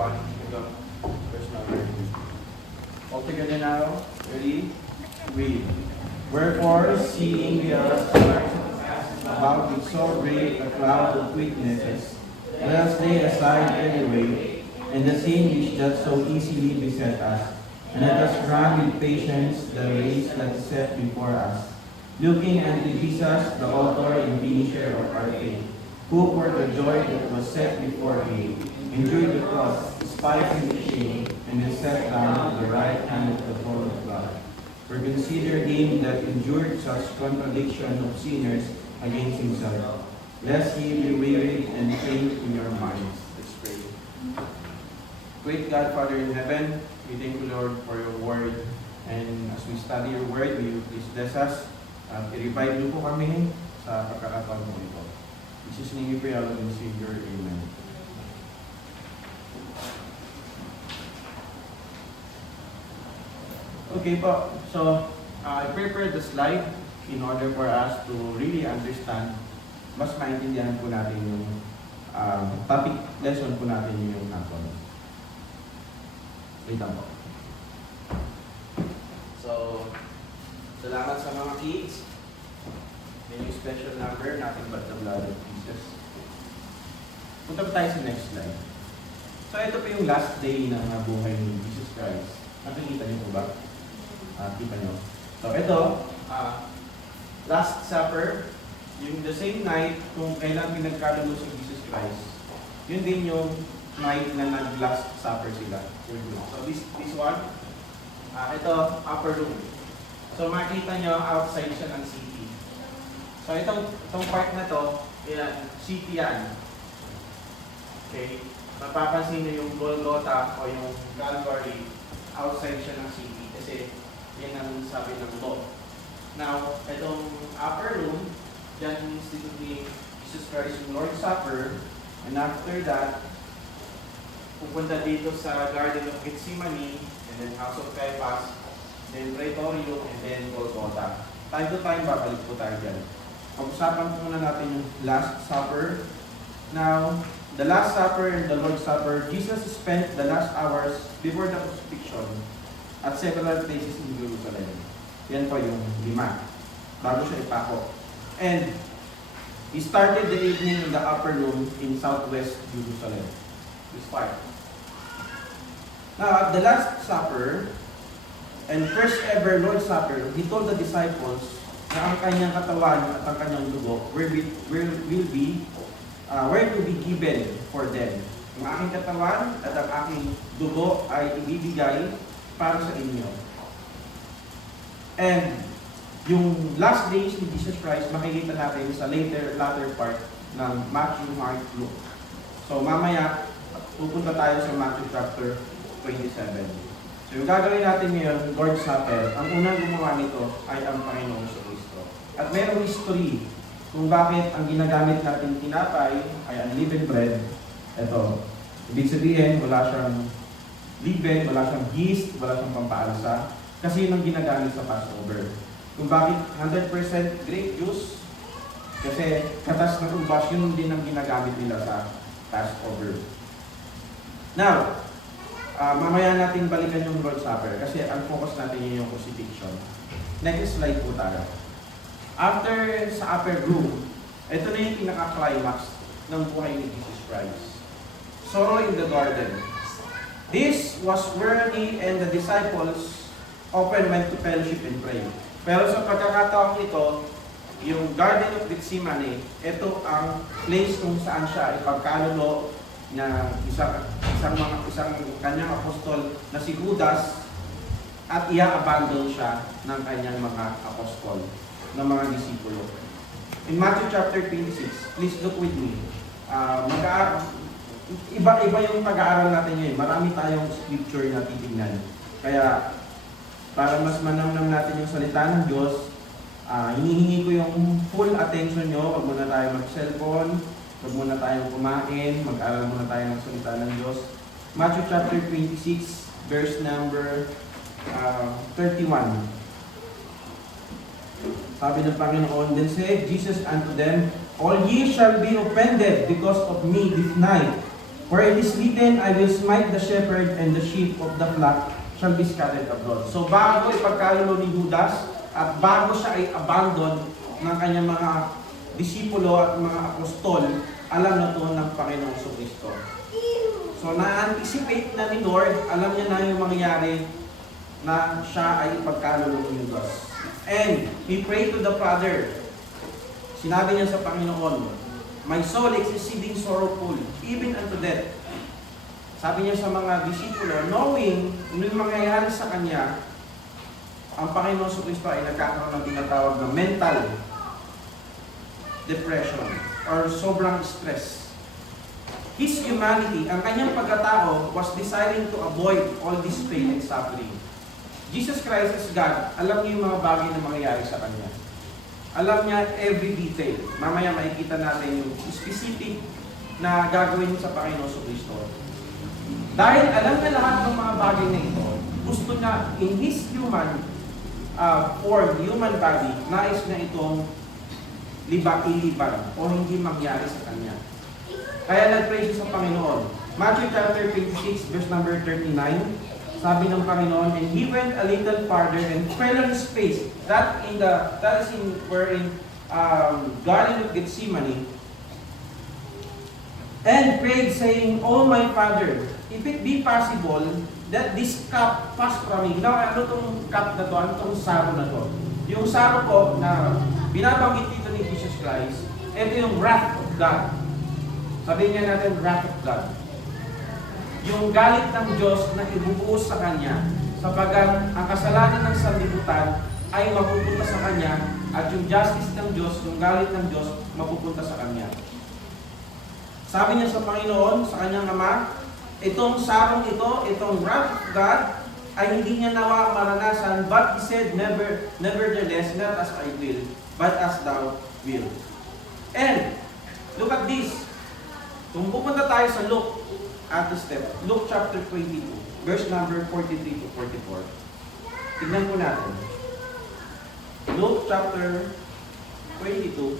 1. Ito, verse number 2. All together now, ready? Read. Wherefore, seeing we are about with so great a cloud of witnesses, let us lay aside every weight, and the sin which doth so easily beset us, and let us run with patience the race that is set before us, looking unto Jesus, the author and finisher of our faith, who for the joy that was set before him endured the cross, despising the shame, and is set down at the right hand of the throne of God. For consider him that endured such contradiction of sinners against himself, lest ye be wearied and faint in your minds. Let's pray. Great God, Father in heaven, we thank you, Lord, for your word. And as we study your word, may you please bless us. I-revive niyo po kami sa pagkakataon mo ito. In Jesus' name we pray, our Lord and Savior. Amen. Okay po, so I prepared the slide in order for us to really understand, mas maintindihan po natin yung topic lesson po natin yung hapon. Wait lang po. So, salamat sa mga kids. May yung special number, nothing but the blood of Jesus. Punta pa tayo sa next slide. So, ito po yung last day ng buhay ni Jesus Christ. Nakikita niyo po ba? Kita nyo. So, ito, Last Supper, yung the same night kung kailan pinagkaluluwa si Jesus Christ, yun din yung night na nag-Last Supper sila. So, this one, ito, upper room. So, makikita nyo, outside siya ng city. So, itong part na to, yan, city yan. Okay? Mapapansin nyo yung Golgotha o yung Calvary, outside siya ng city. Kasi, yan ang sabi ng law. Now, itong upper room, dyan institute ni Jesus Christ yung Lord's Supper. And after that, pupunta dito sa Garden of Gethsemane, and then House of Caiaphas, then Praetorium, and then Golgotha. Time to time, babalik po tayo dyan. Pag-usapan po muna natin yung Last Supper. Now, the Last Supper and the Lord's Supper, Jesus spent the last hours before the crucifixion at several places in Jerusalem. Yan po yung 5, bago siya ipako. And he started the evening in the upper room in southwest Jerusalem. This part. Now, at the Last Supper, and first ever Lord's Supper, he told the disciples na ang kanyang katawan at ang kanyang dugo will be given for them. Ang aking katawan at ang aking dugo ay ibibigay para sa inyo. And yung last days ni Jesus Christ, makikita natin sa latter part ng Matthew, Mark, Luke. So mamaya, pupunta tayo sa Matthew chapter 27. So yung gagawin natin ngayon, Lord's Supper, ang unang gumawa nito ay ang Panginoong Kristo. At mayroong history kung bakit ang ginagamit natin tinapay ay unleavened bread. Ito, ibig sabihin, wala siyang leaven, wala siyang yeast, wala siyang pampaalsa. Kasi yun ang ginagamit sa Passover. Kung bakit 100% grape juice, kasi katas ng ubas, yun din ang ginagamit nila sa Passover. Now, mamaya natin balikan yung Lord's Supper kasi ang focus natin yun yung crucifixion. Next slide po tayo. After sa upper room, ito na yung pinaka-climax ng buhay ni Jesus Christ. Sorrow in the garden. This was where he and the disciples often went to fellowship and pray. Pero sa pagkakataong ito, yung Garden of Gethsemane, ito ang place kung saan siya ipagkalulo na isang kanyang apostol na si Judas at ia-abandon siya ng kanyang mga apostol, ng mga disipulo. In Matthew chapter 26, please look with me. Iba-iba yung pag-aaral natin ngayon. Marami tayong scripture na titingnan. Kaya, para mas manamnam natin yung salita ng Diyos, hinihingi ko yung full attention nyo. Huwag muna tayo mag-cellphone, huwag muna tayong kumain, mag-aaral muna tayo ng salita ng Diyos. Matthew chapter 26, verse number 31. Sabi ng Panginoon, then said Jesus unto them, all ye shall be offended because of me this night. For it is written, I will smite the shepherd, and the sheep of the flock shall be scattered abroad. So bago ipagkalulo ni Judas, at bago siya ay abandon ng kanyang mga disipulo at mga apostol, alam na to ng Panginoong Kristo. So na-anticipate na ni Lord, alam niya na yung mangyayari na siya ay ipagkalulo ni Judas. And he prayed to the Father. Sinabi niya sa Panginoon, my soul is exceeding sorrowful, even unto death. Sabi niya sa mga disipulo, knowing nung mangyayari sa kanya, ang Panginoon Kristo ay nagkakaroon ng tinatawag na mental depression or sobrang stress. His humanity, ang kanyang pagkatao, was desiring to avoid all this pain and suffering. Jesus Christ as God, alam niya yung mga bagay na mangyayari sa kanya. Alam niya every detail. Mamaya makikita natin yung specific na gagawin sa Panginoon Kristo. Dahil alam niya lahat ng mga bagay na ito, gusto niya in His human form, human body, nais na itong iliban o hindi mangyari sa kanya. Kaya nag-pray siya sa Panginoon. Matthew chapter 26, verse number 39, sabi ng Panginoon, and he went a little farther and fell on his face. That is in Garden of Gethsemane, and prayed, saying, "Oh my Father, if it be possible, that this cup pass from me." Now, ano itong cup na to? Ano itong saro na to? Yung saro po na binabanggit dito ni Jesus Christ, ito yung wrath of God. Sabihin niya natin, wrath of God. Yung galit ng Diyos na ibubuos sa Kanya, sapagat ang kasalanan ng sanlibutan ay mapupunta sa Kanya, at yung justice ng Diyos, yung galit ng Diyos, mapupunta sa Kanya. Sabi niya sa Panginoon, sa Kanyang Ama, itong sarong ito, itong wrath of God, ay hindi niya nawa maranasan, but He said, nevertheless, not as I will, but as Thou will. And, look at this. Kung pupunta tayo sa Luke, at the step, Luke chapter 22, verse number 43 to 44. Tignan po natin. Luke chapter 22.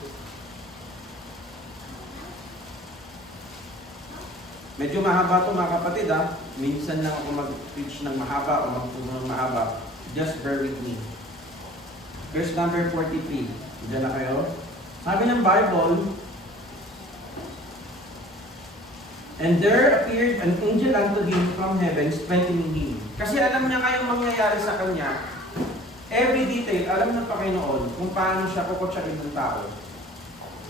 Medyo mahaba ito mga kapatid ha. Minsan lang ako mag-preach ng mahaba o magturo ng mahaba. Just bear with me. Verse number 43. Diyan na kayo. Sabi ng Bible, and there appeared an angel unto him from heaven, strengthening him. Kasi alam niya kayong mangyayari sa kanya. Every detail, alam ng Panginoon kung paano siya kukutsakin ng tao.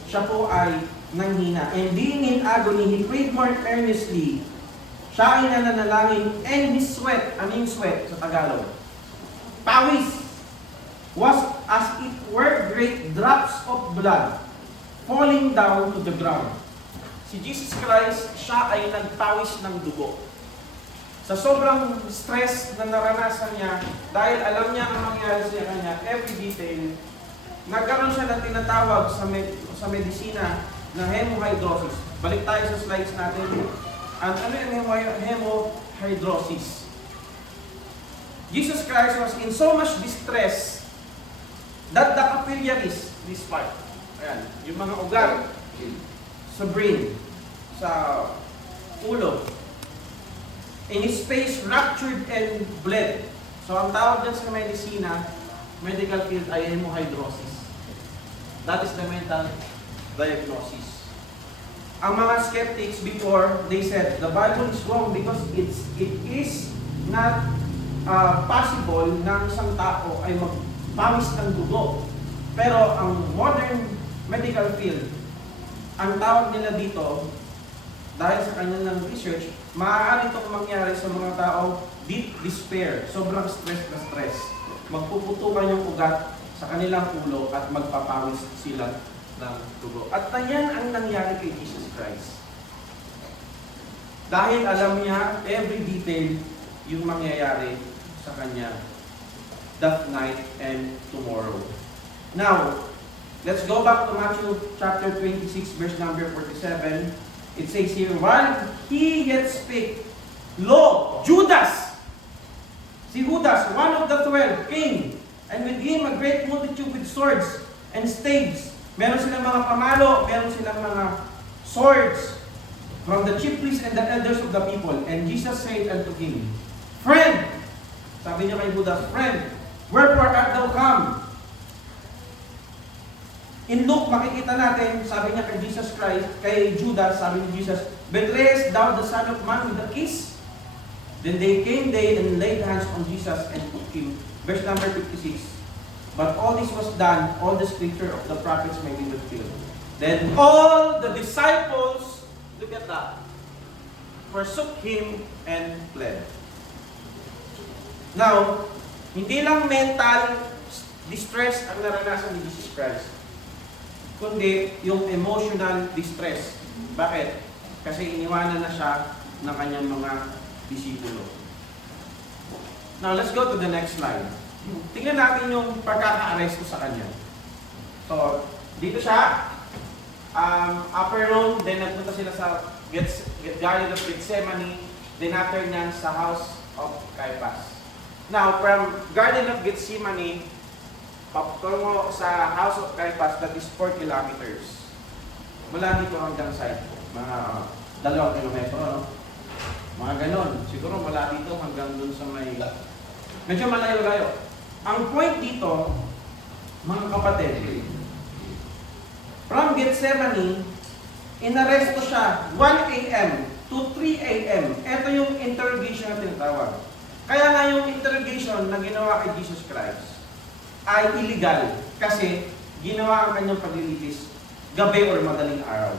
Siya po ay nanghina. And being in agony, he prayed more earnestly. Siya ay nananalangin, and his sweat, ano yung sweat sa Tagalog? Pawis was as it were great drops of blood falling down to the ground. Si Jesus Christ, siya ay nagpawis ng dugo. Sa sobrang stress na naranasan niya, dahil alam niya ang mangyayari sa kanya, every detail, nagkaroon siya ng tinatawag sa medisina na hemorrhagitis. Balik tayo sa slides natin. Ano yung hemorrhagitis? Jesus Christ was in so much distress that the capillaries, this part, ayan, yung mga ugat, sa brain, sa ulo, in his face ruptured and bled. So ang tawag dyan sa medisina, medical field ay hemorrhagitis. That is the mental diagnosis. Ang mga skeptics before, they said, the Bible is wrong because it is not possible na isang tao ay magpawis ng dugo. Pero ang modern medical field, ang tawag nila dito, dahil sa kanilang research, maaari itong mangyari sa mga tao deep despair, sobrang stress na stress. Magpuputukan yung ugat sa kanilang ulo at magpapawis sila ng dugo. At yan ang nangyari kay Jesus Christ. Dahil alam niya every detail yung mangyayari sa kanya that night and tomorrow. Now, let's go back to Matthew chapter 26, verse number 47. It says here, while he yet spake, lo, Judas, si Judas, one of the 12, came, and with him a great multitude with swords and staves. Meron silang mga pamalo, meron silang mga swords. from the chief priests and the elders of the people. And Jesus said unto him, Friend, sabi niya kay Judas, Friend, wherefore art thou come? In Luke, makikita natin, sabi niya kay Jesus Christ, kay Judas, sabi ni Jesus, Betrayest thou the Son of Man with a kiss? Then they came and laid hands on Jesus and took him. Verse number 56. But all this was done, all the scripture of the prophets may be fulfilled. Then all the disciples, look at that, forsook him and fled. Now, hindi lang mental distress ang naranasan ni Jesus Christ, kundi yung emotional distress. Bakit? Kasi iniwanan na siya ng kanyang mga disipulo. Now, let's go to the next slide. Tingnan natin yung pagkaka-aresto sa kanya. So, dito siya, upper room, then nagpunta sila sa Garden of Gethsemane, then after nyan sa house of Caiaphas. Now, from Garden of Gethsemane, papungo sa house of Caiaphas, that is 4 kilometers. Mula dito hanggang site, mga 2 kilometro, no? Mga ganon. Siguro mula dito hanggang dun sa may... Medyo malayo-layo. Ang point dito, mga kapatid, from Gethsemane, inaresto siya 1 a.m. to 3 a.m. Ito yung interrogation na tinatawag. Kaya nga yung interrogation na ginawa kay Jesus Christ ay illegal kasi ginawa ang kanyang paglilitis gabi or madaling araw.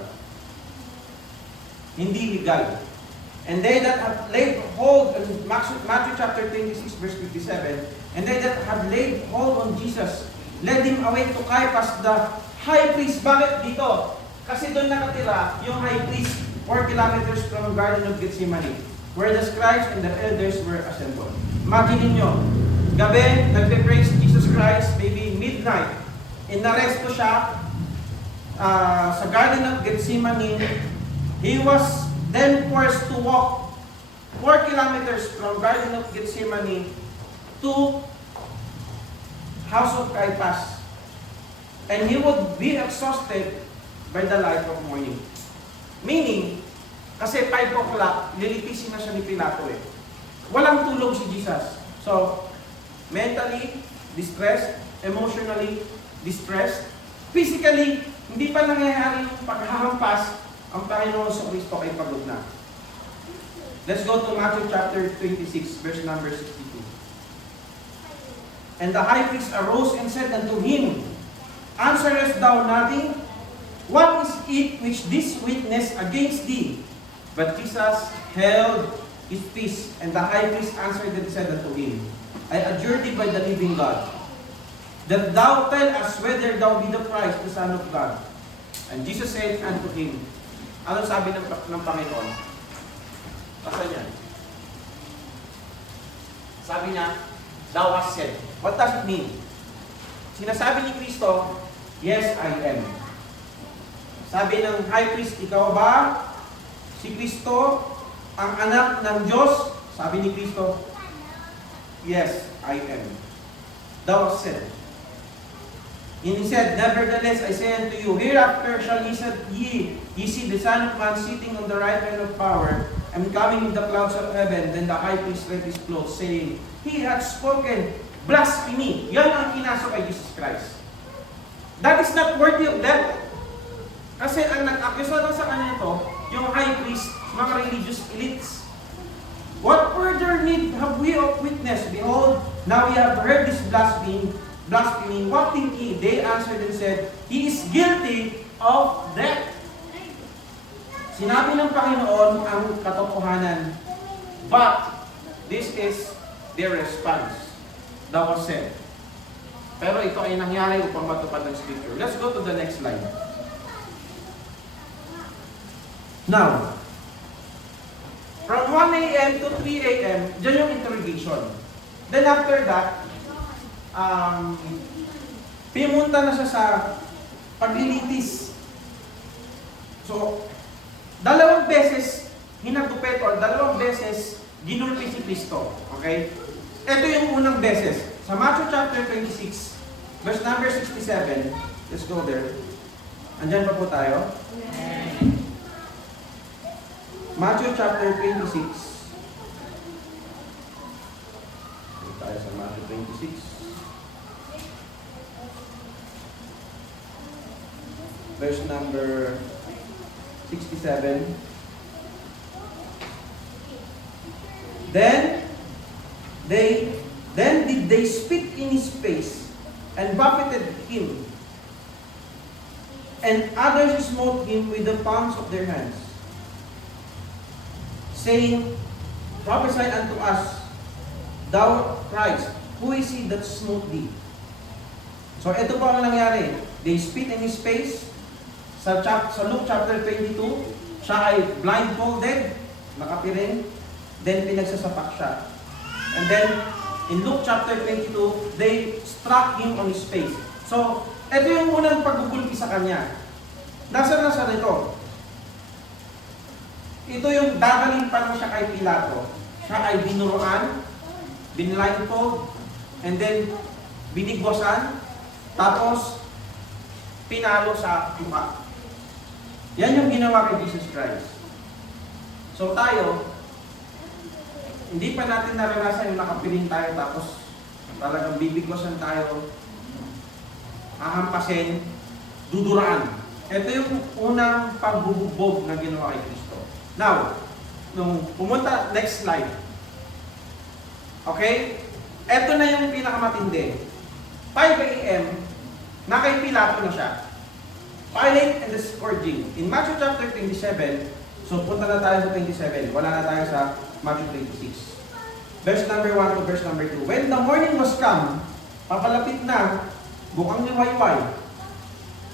Hindi legal. And they that have laid hold, Matthew chapter 26 verse 57, and they that have laid hold on Jesus, led him away to Caiaphas the high priest. Bakit dito? Kasi doon nakatira yung high priest 4 kilometers from Garden of Gethsemane, where the scribes and the elders were assembled. Imagine ninyo, gabi, nagpe-pray si Jesus Christ, maybe midnight, inaresto siya sa Garden of Gethsemane. He was then forced to walk 4 kilometers from Garden of Gethsemane to house of Caiaphas. And he would be exhausted by the light of morning. Meaning, kasi 5 o'clock, lilitisin na siya ni Pilato eh. Walang tulog si Jesus. So, mentally distressed, emotionally distressed, physically, hindi pa nangyayari yung paghahampas, ang Panginoon sa Kristo ay pagod na. Let's go to Matthew chapter 26, verse number 62. And the high priest arose and said unto him, Answerest thou nothing? What is it which this witness against thee? But Jesus held his peace, and the high priest answered and said unto him, I adjure thee by the living God, that thou tell us whether thou be the Christ, the Son of God. And Jesus said unto him, ano sabi ng Panginoon? Pasan yan? Sabi niya, thou hast said. What does it mean? Sinasabi ni Kristo, yes, I am. Sabi ng high priest, ikaw ba si Kristo, ang anak ng Diyos? Sabi ni Kristo, yes, I am. Thou hast said. And he said, Nevertheless, I say unto you, hereafter shall ye see the Son of Man sitting on the right hand of power, and coming in the clouds of heaven. Then the high priest rent his clothes, saying, He hath spoken blasphemy. Yan ang kinasok kay Jesus Christ. That is not worthy of death. Kasi ang nag-accuse sa kanya ito, yung high priest, mga religious elites. What further need have we of witness? Behold, now we have heard this blasphemy. What think ye? They answered and said, He is guilty of death. Sinabi ng Panginoon ang katotohanan, but this is their response. That was said. Pero ito ay nangyari upang matupad ng Scripture. Let's go to the next slide. Now, from 1 a.m. to 3 a.m., dyan yung interrogation. Then after that, pimunta na siya sa paglilitis. So, 2 beses hinagupit or 2 beses ginulpi si Kristo. Okay? Ito yung unang beses. Sa Matthew chapter 26, verse number 67, let's go there. Andyan pa po tayo. Matthew chapter 26. Tayo sa Matthew 26. Verse number 67. Then did they spit in his face and buffeted him, and others smote him with the palms of their hands, saying, Prophesy unto us, thou Christ, who is he that smote thee? So ito po ang nangyari. They spit in his face. Sa Luke chapter 22, siya ay blindfolded, nakapiring, then pinagsasapak siya. And then, in Luke chapter 22, they struck him on his face. So, ito yung unang paggugulpi sa kanya. Nasa ito? Ito yung dadaling pa lang siya kay Pilato. Siya ay binuruan, binblindfold, and then binigwasan, tapos pinalo sa mukha. Yan yung ginawa kay Jesus Christ. So tayo, hindi pa natin naranasan yung nakapiling tayo tapos talagang bibigwasan tayo, hahampasin, duduraan. Ito yung unang pagbubugbog na ginawa kay Kristo. Now, nung pumunta, next slide. Okay? Ito na yung pinakamatindi. 5 a.m., na kay Pilato na siya. Pilate and the scourging. In Matthew chapter 27, so punta na tayo sa 27. Wala na tayo sa Matthew 26. Verse number 1 to verse number 2. When the morning was come, papalapit na, bukang liwayway,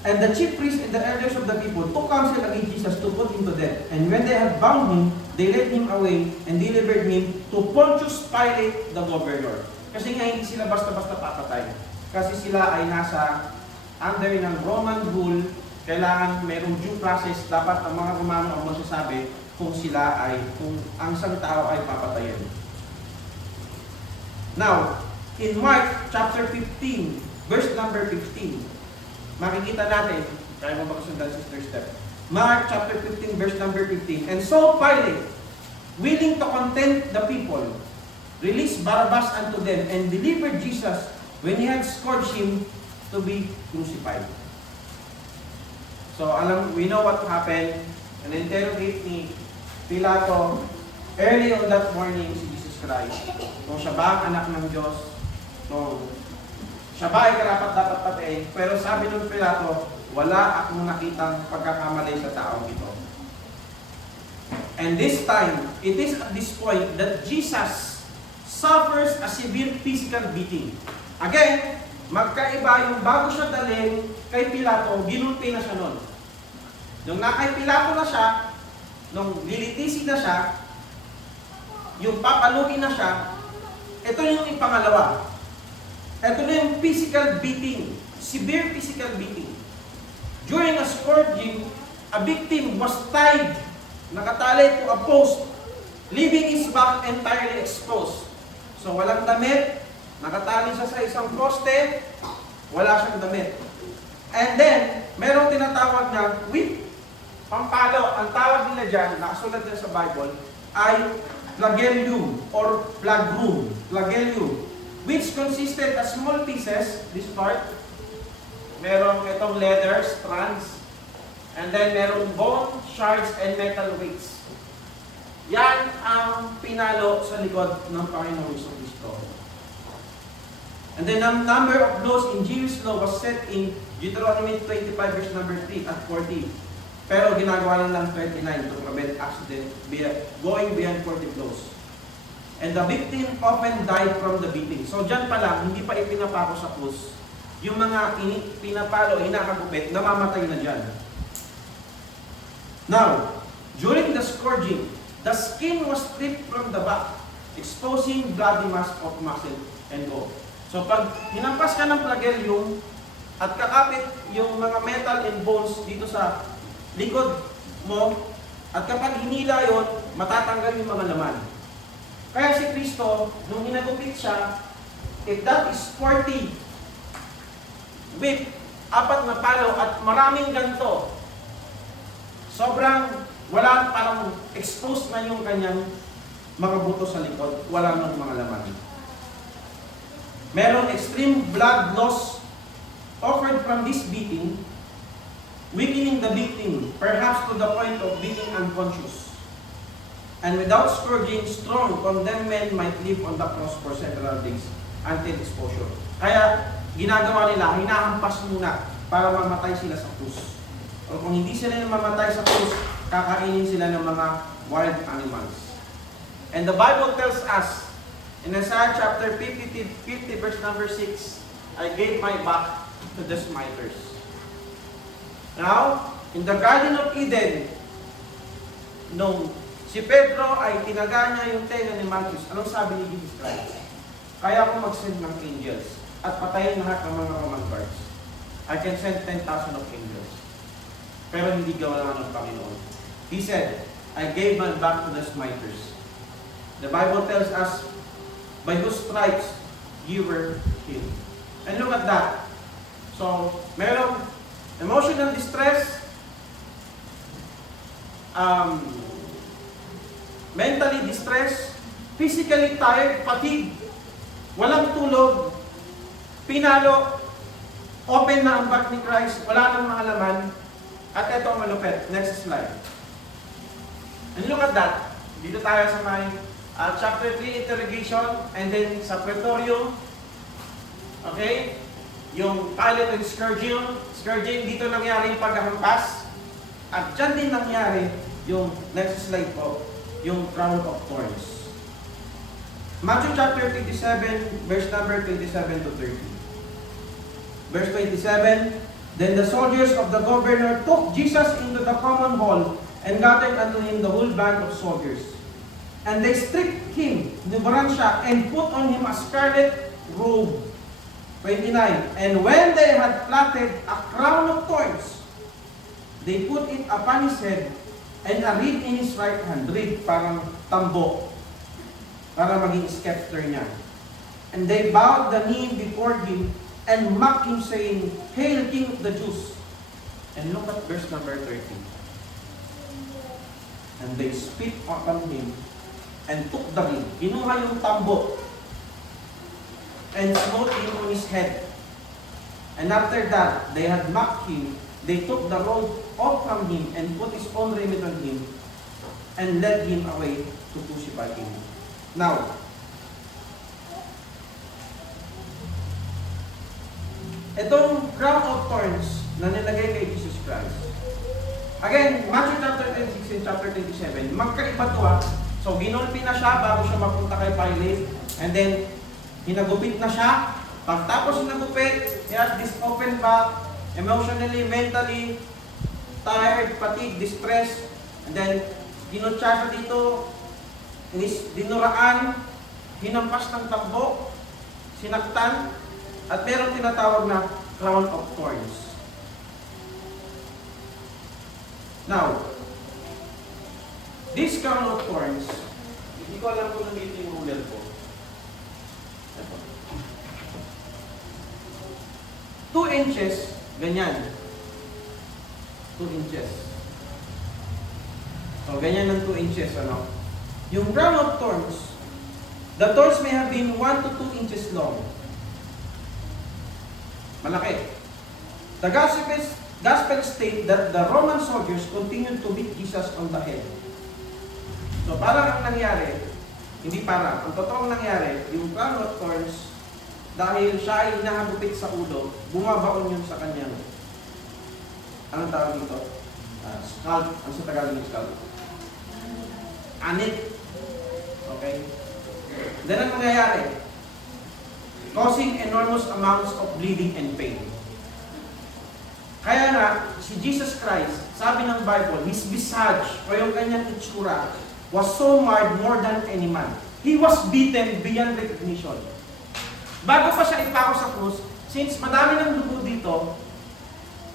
and the chief priests and the elders of the people took counsel against Jesus to put him to death. And when they had bound him, they led him away and delivered him to Pontius Pilate the governor. Kasi nga hindi sila basta-basta papatay. Kasi sila ay nasa under ng Roman rule. Kailangan mayroong due process. Dapat ang mga Romano ang magsasabi kung ang isang tao ay papatayin. Now, in Mark chapter 15, verse number 15, makikita natin, kaya mo makasundan sister step. Mark chapter 15, verse number 15. And so Pilate, willing to content the people, released Barabbas unto them, and delivered Jesus, when he had scourged him, to be crucified. So, we know what happened. And interrogate ni Pilato early on that morning si Jesus Christ. Kung siya ba ang anak ng Diyos, kung siya ba ay karapat-dapat patiin, pero sabi ng Pilato, wala akong nakitang pagkakamali sa taong ito. And this time, it is at this point that Jesus suffers a severe physical beating. Again, magkaiba yung bago siya dalhin kay Pilato, ginulpi na siya nun. Nung kay Pilato na siya, nung lilitisin na siya, yung papaluin na siya, ito yung ipangalawa. Ito na yung physical beating, severe physical beating. During a scourging, a victim was tied, nakatali to a post, leaving his back entirely exposed. So walang damit, nakatali siya sa isang poste, wala siyang damit. And then, merong tinatawag na whip, pampalo. Ang tawag nila dyan, nakasulat din sa Bible, ay flagellum or flagrum, flagellum, which consisted of small pieces, this part, merong itong leather strands, and then merong bone, shards, and metal weights. Yan ang pinalo sa likod ng Panginoong Kristo. And then the number of blows in Jewish law was set in Deuteronomy 25 verse number 3 at 40. Pero ginagawa lang 39 to prevent accident going beyond 40 blows. And the victim often died from the beating. So dyan pa lang, hindi pa ipinapako sa krus. Yung mga pinapalo, inakagupit, namamatay na dyan. Now, during the scourging, the skin was stripped from the back, exposing bloody mass of muscle and bone. So pag hinampas ka ng flagellum at kakapit yung mga metal and bones dito sa likod mo, at kapag hinila yun, matatanggal yung mga laman. Kaya si Kristo, nung hinagupit siya, if that is 40 whip, 4 na palo at maraming ganto, sobrang Wala, parang exposed na yung kanyang mga buto sa likod. Wala nang mga laman. Merong extreme blood loss offered from this beating, weakening the victim, perhaps to the point of being unconscious. And without scourging, strong, condemned men might live on the cross for several days until exposure. Kaya, ginagawa nila, hinahampas muna para mamatay sila sa krus. O kung hindi sila mamatay sa krus, kakainin sila ng mga wild animals. And the Bible tells us, in Isaiah chapter 50 verse number 6, I gave my back to the smiters. Now, in the Garden of Eden, nung si Pedro ay tinaga niya yung tenga ni Malchus, anong sabi ni Jesus Christ? Kaya ko mag-send ng angels at patayin lahat ng mga Roman guards. I can send 10,000 of angels. Pero hindi gawa naman ng Panginoon. He said, I gave my back to the smiters. The Bible tells us, by whose stripes you were healed. And look at that. So, merong emotional distress, mentally distressed, physically tired, fatigue, walang tulog, pinalo, open na ang back ni Christ, wala nang mga laman, at ito ang malupit. Next slide. And look at that. Dito tayo sa may chapter 3 interrogation, and then sa pretorium, okay, yung Pilate and scourging, dito nangyari yung paghahampas, at dyan din nangyari yung next slide po, yung crown of thorns. Matthew chapter 27, verse number 27 to 30. Verse 27, then the soldiers of the governor took Jesus into the common hall and gathered unto him the whole band of soldiers. And they stripped him, niburan siya, and put on him a scarlet robe. 29, and when they had plaited a crown of thorns, they put it upon his head, and a reed in his right hand. Reed, parang tambo, para maging scepter niya. And they bowed the knee before him, and mocked him, saying, Hail, King of the Jews! And look at verse number 30. And they spit upon him, and took the reed. Kinuha yung tambo, and smote him on his head. And after that, they had mocked him. They took the robe off from him, and put his own raiment on him, and led him away to crucify him. Now, itong crown of thorns na nilagay kay Jesus Christ. Again, Matthew chapter 26 and chapter 27, magkaiba to ha. So, ginulpi na siya bago siya mapunta kay Pilate. And then, hinagupit na siya. Pagtapos hinagupit, he has this open back, emotionally, mentally, tired, fatigue, distress. And then, ginutsa siya dito, dinuraan, hinampas ng tambo, sinaktan, at meron tinatawag na crown of thorns. Now, this crown of thorns, hindi ko alam kung nandito yung ruler ko. 2 inches, ganyan. 2 inches. So, ganyan ng 2 inches, ano? Yung crown of thorns, the thorns may have been 1 to 2 inches long. Malaki. The gospel state that the Roman soldiers continued to beat Jesus on the head. So parang ang nangyari, hindi parang, ang totoong nangyari, yung crown of thorns, dahil siya ay nahagupit sa ulo, bumabaon yun sa kanyang, anong tawag dito? Scalp. Ano sa Tagalog yung scalp? Anit. Okay? Then ang nangyayari, causing enormous amounts of bleeding and pain. Kaya nga, si Jesus Christ, sabi ng Bible, his visage, o yung kanyang itsura, was so marred more than any man. He was beaten beyond recognition. Bago pa siya ipako sa krus, since madami ng dugo dito,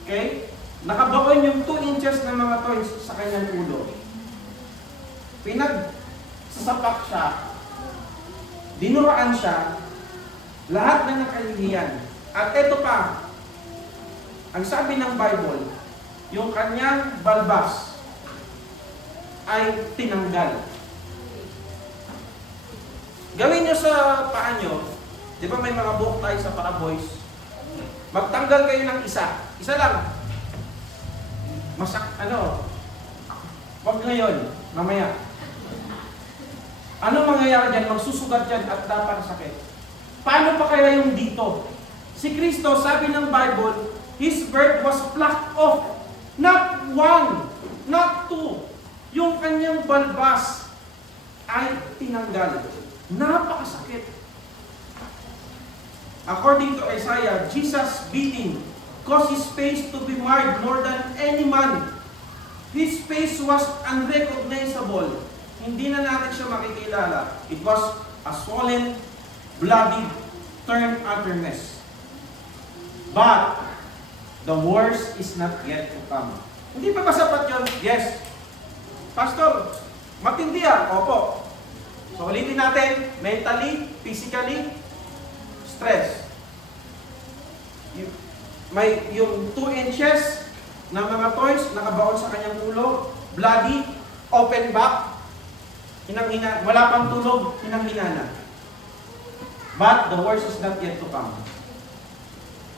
okay, nakabaon yung 2 inches ng mga thorns sa kanyang ulo. Pinagsasapak siya, dinuraan siya, lahat na nakahihiyan. At ito pa, ang sabi ng Bible, yung kanyang balbas, ay tinanggal. Gawin nyo sa paa nyo, di ba may mga buhok tayo sa paa, boys? Magtanggal kayo ng isa. Isa lang. Wag ngayon, mamaya. Ano mangyayari dyan? Magsusugat dyan at dapat sakit. Paano pa kaya yung dito? Si Kristo, sabi ng Bible, His birth was plucked off. Not one, not two. Yung kanyang balbas ay tinanggal. Napakasakit. According to Isaiah, Jesus' beating caused his face to be marred more than any man. His face was unrecognizable. Hindi na natin siya makikilala. It was a swollen, bloody, turned utter mess. But the worst is not yet to come. Hindi pa ba sapat yun? Yes. Pastor, matindi yan. Opo. So ulitin natin, mentally, physically, stress. Yung 2 inches na mga toys nakabaon sa kanyang ulo, bloody, open back, hinang-hina, wala pang tulog, hinang-hina na. But the worst is not yet to come.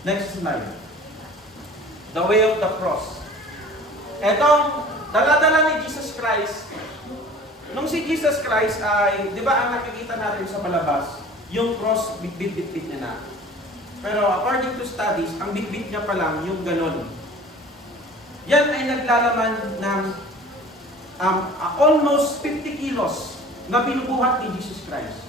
Next slide. The way of the cross. Etong dala-dala ni Jesus Christ. Nung si Jesus Christ ay, di ba ang nakikita natin sa palabas, yung cross, bit-bit-bit niya na. Pero according to studies, ang bit-bit niya pa lang, yung ganon. Yan ay naglalaman ng almost 50 kilos na binubuhat ni Jesus Christ.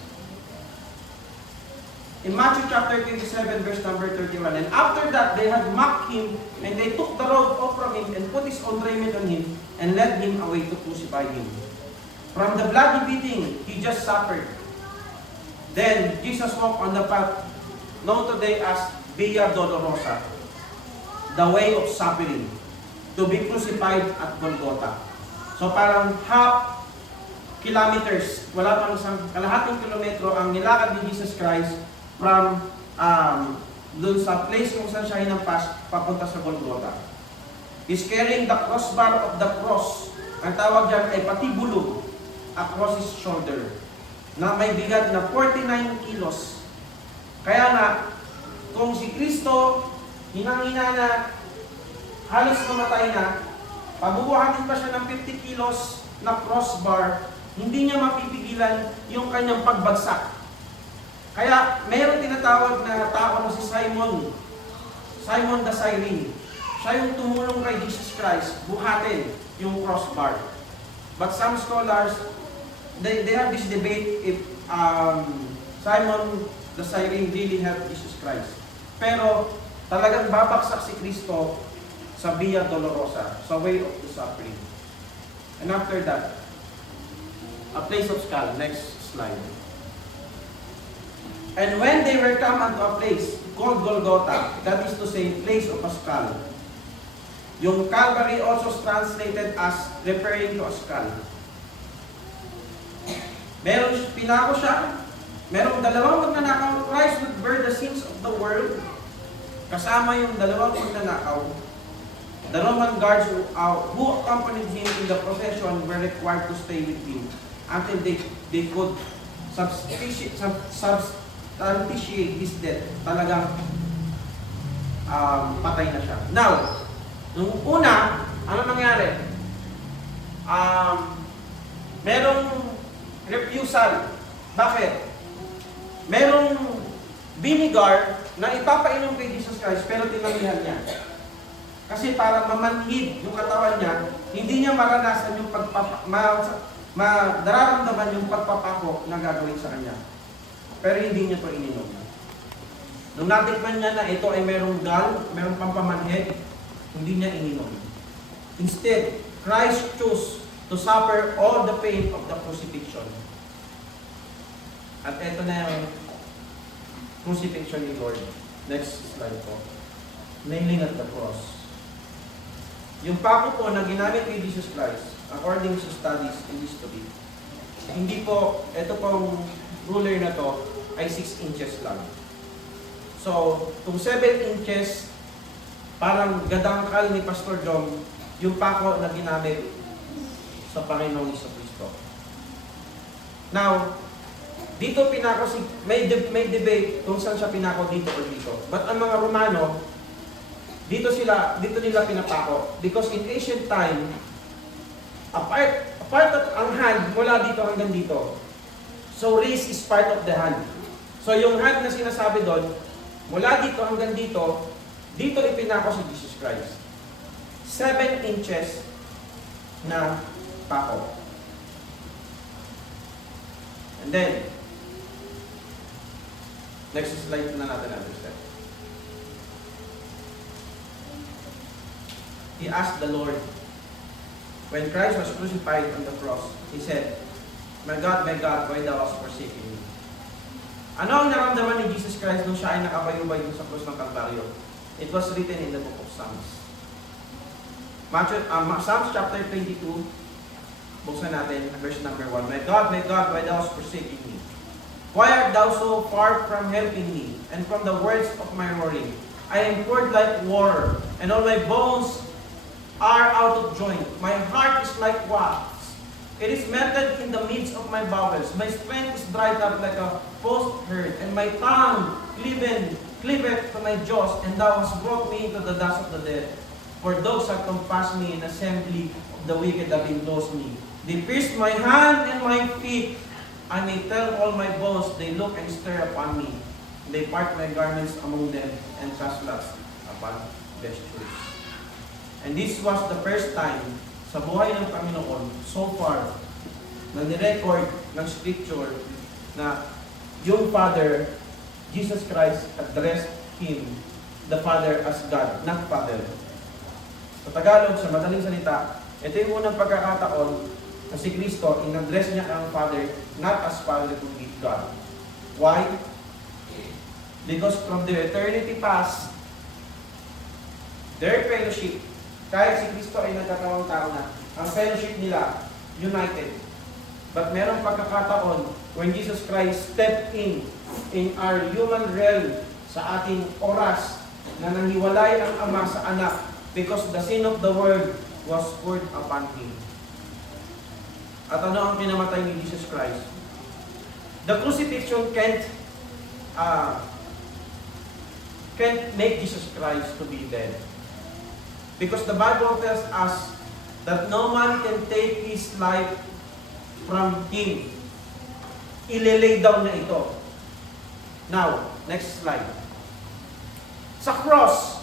In Matthew chapter 27, verse number 31, and after that, they had mocked him, and they took the robe off from him, and put his own raiment on him, and led him away to crucify him. From the bloody beating he just suffered, then Jesus walked on the path known today as Via Dolorosa, the way of suffering, to be crucified at Golgotha. So parang half kilometers, wala pang isang kalahating kilometro ang nilakad ni Jesus Christ from dun sa place kung saan siya hinampas papunta sa Golgotha. He's carrying the crossbar of the cross. Ang tawag dyan ay patibulog across his shoulder na may bigat na 49 kilos. Kaya nga, kung si Kristo hinang-hina na, halos namatay na, pabubuhatin pa siya ng 50 kilos na crossbar, hindi niya mapipigilan yung kanyang pagbagsak. Kaya mayroon tinatawag na tao na si Simon the Cyrene. Siya yung tumulong kay Jesus Christ, buhatin yung crossbar. But some scholars, they have this debate if Simon the Cyrene really helped Jesus Christ. Pero talagang babaksak si Kristo sa Via Dolorosa, sa way of the suffering. And after that, a place of skull. Next slide. And when they were come unto a place called Golgotha, that is to say, place of a skull. Yung Calvary also is translated as referring to a skull. Meron, pinako siya. Merong dalawang magnanakaw. Christ would bear the sins of the world. Kasama yung dalawang magnanakaw. The Roman guards who accompanied him in the procession were required to stay with him until they could substantiate his death. Talagang patay na siya. Now, nung una, ano nangyari? Merong refusal. Bakit? Merong vinegar na ipapainom kay Jesus Christ pero tinanggihan niya. Kasi para mamanhid yung katawan niya, hindi niya maranasan yung nararamdaman yung pagpapako na gagawin sa kanya. Pero hindi niya ito ininom. Nung natikman niya na ito ay merong merong pampamanhid, hindi niya ininom. Instead, Christ chose to suffer all the pain of the crucifixion. At ito na yung crucifixion ni Lord. Next slide po. Nailing at the cross. Yung pako po na ginamit ni Jesus Christ, according to studies in history, hindi po, ito pong ruler na to ay 6 inches lang. So, kung 7 inches, parang gadangkal ni Pastor Dom, yung pako na ginamit. sa Panginoong Jesucristo. Now, dito pinako may debate kung saan siya pinako, dito o dito. But ang mga Romano, dito nila pinapako. Because in ancient time, apart ang hand mula dito hanggang dito. So wrist is part of the hand. So yung hand na sinasabi doon, mula dito hanggang dito, dito ipinako si Jesus Christ. 7 inches na pako. And then, next slide na natin understand. He asked the Lord, when Christ was crucified on the cross, He said, my God, why thou hast forsaken me? Ano ang naramdaman ni Jesus Christ nung siya ay nakabayubay sa krus ng Kalbaryo? It was written in the book of Psalms. Psalms chapter 22, buksan natin, verse number 1. My God, why thou hast forsaken me? Why art thou so far from helping me, and from the words of my roaring? I am poured like water, and all my bones are out of joint. My heart is like wax. It is melted in the midst of my bowels. My strength is dried up like a potsherd, and my tongue cleaveth to my jaws, and thou hast brought me into the dust of the dead. For dogs have compassed me, in assembly of the wicked have enclosed me. They pierced my hand and my feet. I may tell all my bones, they look and stare upon me. They part my garments among them, and cast lots upon vestures. And this was the first time sa buhay ng Panginoon, so far, na nirecord ng Scripture na yung Father, Jesus Christ, addressed Him, the Father, as God, not Father. Sa Tagalog, sa madaling salita, ito yung unang pagkakataon na si Kristo, in-address niya ang Father, not as Father to be God. Why? Because from the eternity past, their fellowship, kahit si Kristo ay nagkatawang tao na, ang fellowship nila, united. But merong pagkakataon when Jesus Christ stepped in our human realm, sa ating oras, na nanghiwalay ang Ama sa Anak because the sin of the world was poured upon Him. At ano ang pinamatay ni Jesus Christ? The crucifixion can't make Jesus Christ to be dead. Because the Bible tells us that no man can take His life from Him. Ilelay down na ito. Now, next slide. Sa cross,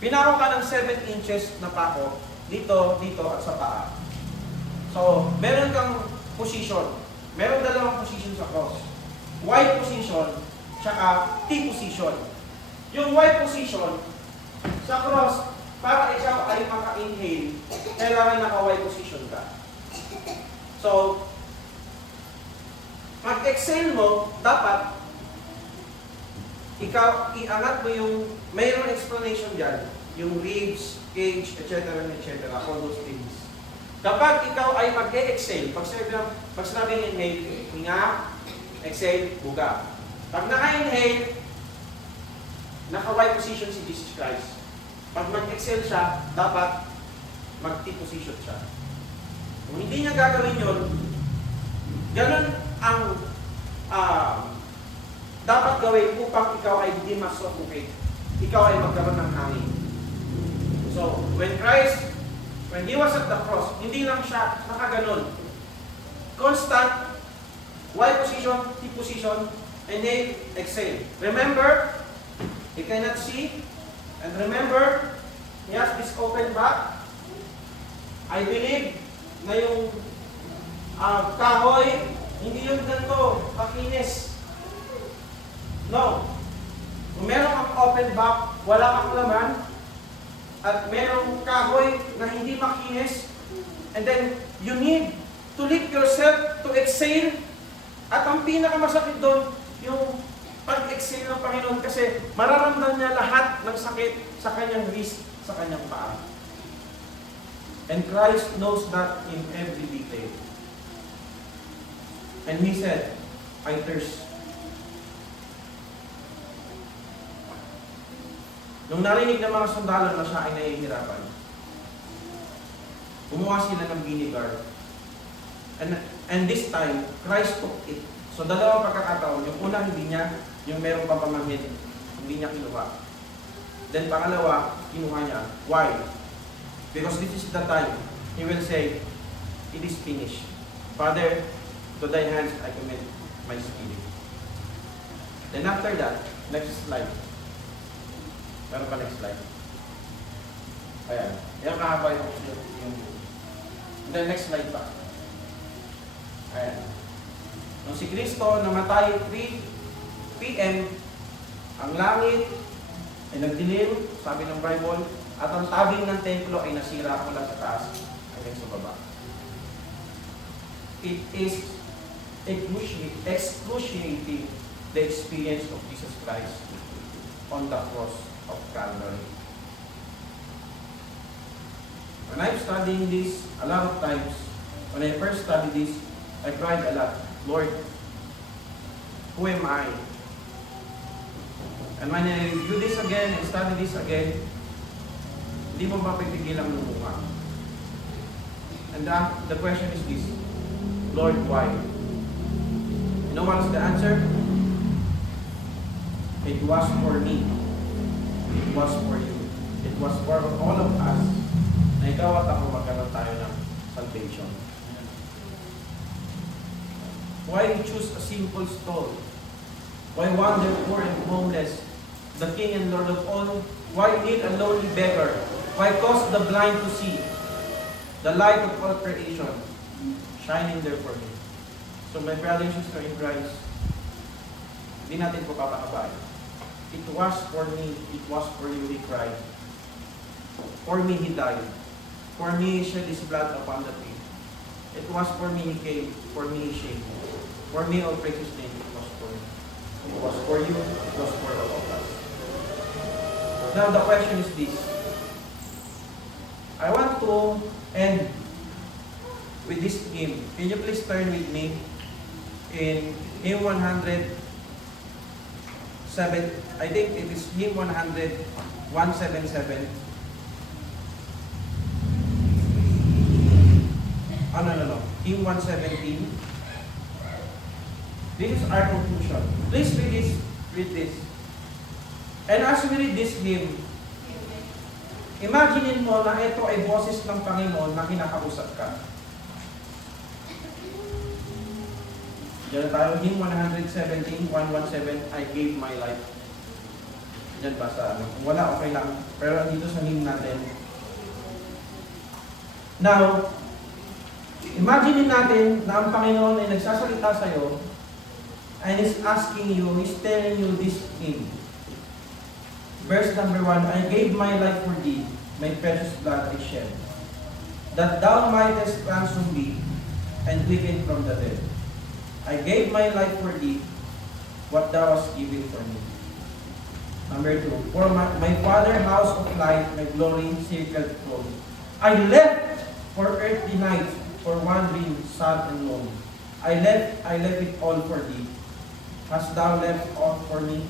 pinako ka ng 7 inches na pako, dito, at sa paa. So, meron kang position. Meron dalawang position sa cross. Y position, tsaka T position. Yung Y position, sa cross, para ikaw ay maka-inhale, kailangan naka-Y position ka. So, pag-exhale mo, dapat ikaw iangat mo yung, mayroong explanation dyan, yung ribs, cage, etc., all those things. Kapag ikaw ay mag-exhale, pag sinabing inhale, hinga, exhale, buga. Pag naka-inhale, naka-Y position si Jesus Christ. Pag mag-exhale siya, dapat mag-T-position siya. Kung hindi niya gagawin yun, ganun ang dapat gawin upang ikaw ay hindi ma-suffocate. Ikaw ay magkaroon ng hangin. So, when He was at the cross, hindi lang siya nakaganon. Constant, Y position, T position, inhale, exhale. Remember, He cannot see. And remember, He has this open back. I believe na yung kahoy, hindi yung ganito, makinis. No. Kung meron kang open back, wala kang laman, at merong kahoy na hindi makinis, and then you need to lift yourself to exhale. At ang pinakamasakit doon, yung pag-exhale ng Panginoon kasi mararamdaman niya lahat ng sakit sa kanyang wrist, sa kanyang paa. And Christ knows that in every detail. And He said, I thirst. Nung narinig ng mga sundalo na siya ay nahihirapan, Gumawa sila ng vinegar. And this time, Christ took it. So dalawang pagkakataon. Yung una, hindi niya, yung meron pa pamamit, hindi niya kinuha. Then pangalawa, kinuha niya. Why? Because this is the time, He will say, it is finished. Father, to thy hands I commit my spirit. Then after that, next slide. Meron pa next slide. Ayan. Yan kahaba yung then next slide pa. Ayan. Nung si Kristo namatay 3 p.m., ang langit ay nagdilim, sabi ng Bible, at ang tabing ng templo ay nasira mula sa taas hanggang sa baba. It is excruciating the experience of Jesus Christ on the cross of Calvary. When I'm studying this, a lot of times, when I first studied this, I cried a lot. Lord, who am I? And when I review this again and study this again, hindi mo mapipigil ang lumuha. And the question is this, Lord, why? You know what is the answer? It was for me. It was for you. It was for all of us. Na ikaw at ako magkaroon tayo ng salvation. Why choose a simple stone? Why wander poor and homeless? The King and Lord of all. Why need a lonely beggar? Why cause the blind to see? The light of all creation shining there for me. So my brothers and sisters in Christ, hindi natin po papakabayan. It was for me, it was for you, He cried. For me, He died. For me, He shed His blood upon the tree. It was for me He came. For me He shaved. For me, all precious name, it was for me. It was for you, it was for all of us. Now, the question is this. I want to end with this hymn. Can you please turn with me in hymn 107? I think it is hymn 177. Oh, no. Hymn 117. This is our conclusion. Please read this. And as we read this hymn, imagine mo na ito ay boses ng Panginoon na kinakausap ka. Diyan tayo, hymn 117, 117, I gave my life. Diyan ba sa ano? Kung wala, okay lang. Pero dito sa hymn natin. Now, imagine natin na ang Panginoon ay nagsasalita sa iyo and is asking you, He's telling you this hymn. Verse number 1, I gave my life for thee, my precious blood I shed, that thou mightest ransom me and quicken from the dead. I gave my life for thee, what thou hast given for me. Number 2, for my Father house of light, my glory circled throne. I left for earthly night, for wandering sad and lone. I left it all for thee. Hast thou left all for me?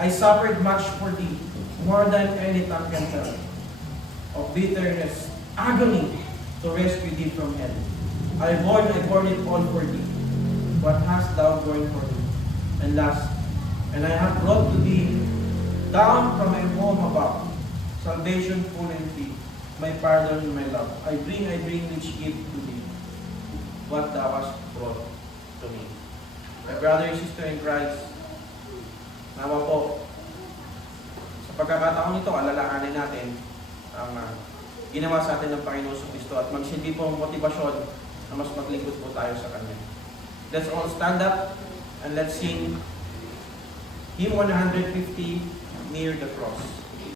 I suffered much for thee, more than any tongue can tell, of bitterness, agony, to rescue thee from hell. I borne it all for thee. What hast thou borne for me? And last, and I have brought to thee, down from my home above, salvation full and free, my pardon and my love. I bring which gift to thee, what thou hast brought to me. My brother and sister in Christ, nawa po, sa pagkakataon ito, alalahanin natin ang ginawa sa atin ng Panginoon sa Kristo at magsilbi po ang motibasyon na mas maglingkod po tayo sa Kanya. Let's all stand up and let's sing hymn 150, Near the Cross.